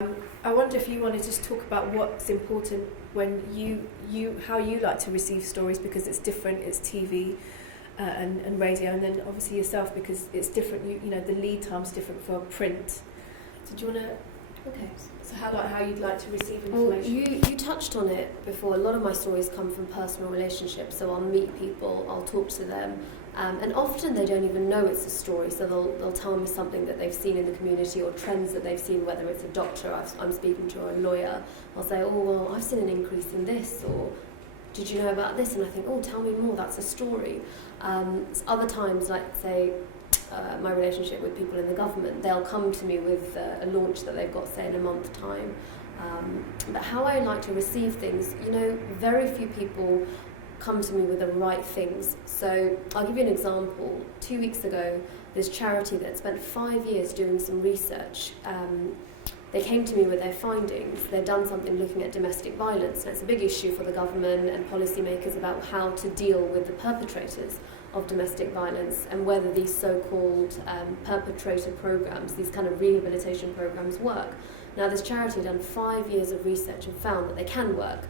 I wonder if you want to just talk about what's important when how you like to receive stories, because it's different, it's TV and radio, and then obviously yourself because it's different. You know the lead time's different for print. So do you want to? Okay. So how you'd like to receive information? Well, you touched on it before. A lot of my stories come from personal relationships, so I'll meet people, I'll talk to them. And often they don't even know it's a story, so they'll tell me something that they've seen in the community or trends that they've seen, whether it's a doctor I'm speaking to or a lawyer. I'll say, oh, well, I've seen an increase in this, or did you know about this? And I think, oh, tell me more, that's a story. Other times, like, say, my relationship with people in the government, they'll come to me with a launch that they've got, say, in a month's time. But how I like to receive things, very few people come to me with the right things. So I'll give you an example. 2 weeks ago, this charity that spent 5 years doing some research, they came to me with their findings. They'd done something looking at domestic violence, and it's a big issue for the government and policymakers about how to deal with the perpetrators of domestic violence and whether these so-called perpetrator programs, these kind of rehabilitation programs, work. Now, this charity had done 5 years of research and found that they can work.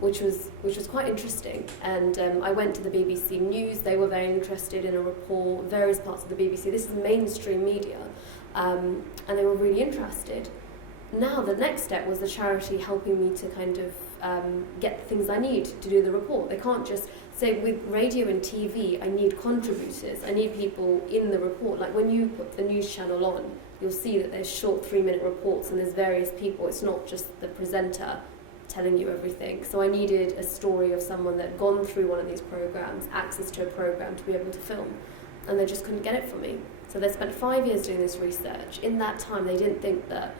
Which was quite interesting, and I went to the BBC News. They were very interested in a report, various parts of the BBC. This is mainstream media, and they were really interested. Now the next step was the charity helping me to kind of get the things I need to do the report. They can't just say, with radio and TV, I need contributors, I need people in the report. Like when you put the news channel on, you'll see that there's short 3-minute reports and there's various people. It's not just the presenter telling you everything. So I needed a story of someone that had gone through one of these programs, access to a program to be able to film, and they just couldn't get it for me. So they spent 5 years doing this research. In that time, they didn't think that,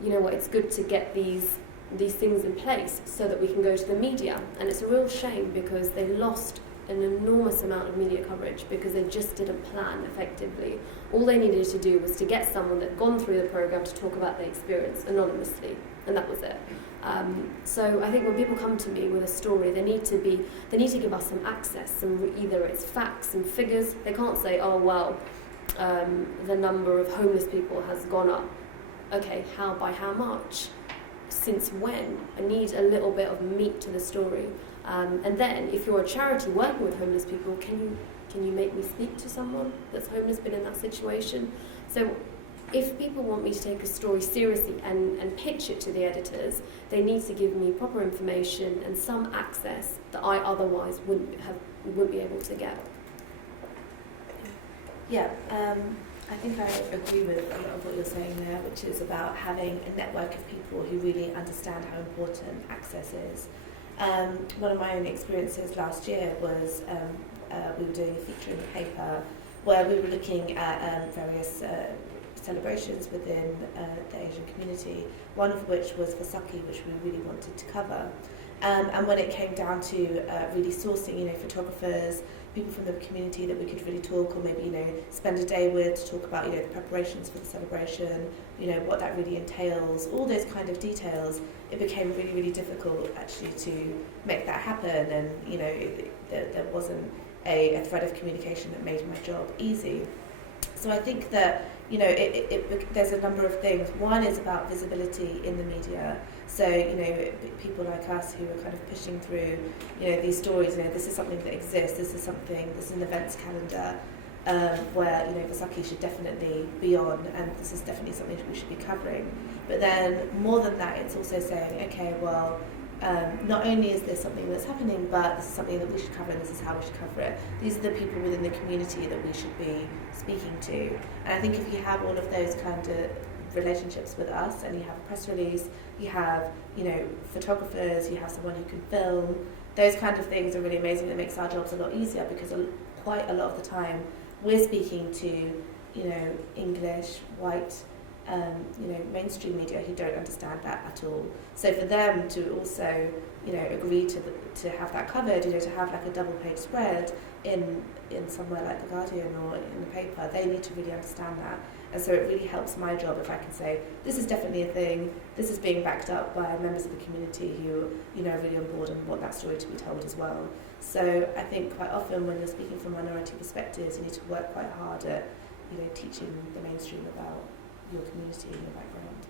it's good to get these things in place so that we can go to the media. And it's a real shame because they lost an enormous amount of media coverage because they just didn't plan effectively. All they needed to do was to get someone that had gone through the program to talk about their experience anonymously, and that was it. So I think when people come to me with a story, they need to give us some access, either it's facts and figures. They can't say, oh well, the number of homeless people has gone up. Okay, by how much? Since when? I need a little bit of meat to the story. And then, if you're a charity working with homeless people, can you make me speak to someone that's homeless, been in that situation? So if people want me to take a story seriously and pitch it to the editors, they need to give me proper information and some access that I otherwise wouldn't be able to get. Yeah, I think I agree with a lot of what you're saying there, which is about having a network of people who really understand how important access is. One of my own experiences last year was we were doing a feature in the paper where we were looking at various celebrations within the Asian community, one of which was for Saki, which we really wanted to cover. And when it came down to really sourcing, photographers, people from the community that we could really talk, or maybe, spend a day with to talk about, the preparations for the celebration, what that really entails, all those kind of details, it became really, really difficult actually to make that happen. And, there wasn't a thread of communication that made my job easy. So I think that, there's a number of things. One is about visibility in the media. So, people like us who are kind of pushing through, these stories, this is something that exists, this is an events calendar where, Vasaki should definitely be on, and this is definitely something that we should be covering. But then, more than that, it's also saying, okay, well, not only is this something that's happening, but this is something that we should cover, and this is how we should cover it. These are the people within the community that we should be speaking to. And I think if you have all of those kind of relationships with us, and you have a press release, you have, photographers, you have someone who can film, those kind of things are really amazing. It makes our jobs a lot easier because quite a lot of the time we're speaking to, English, white, mainstream media who don't understand that at all. So for them to also, agree to have that covered, to have like a double-page spread in somewhere like The Guardian or in the paper, they need to really understand that. And so it really helps my job if I can say, this is definitely a thing, this is being backed up by members of the community who, are really on board and want that story to be told as well. So I think quite often when you're speaking from minority perspectives, you need to work quite hard at, teaching the mainstream about your community and your background.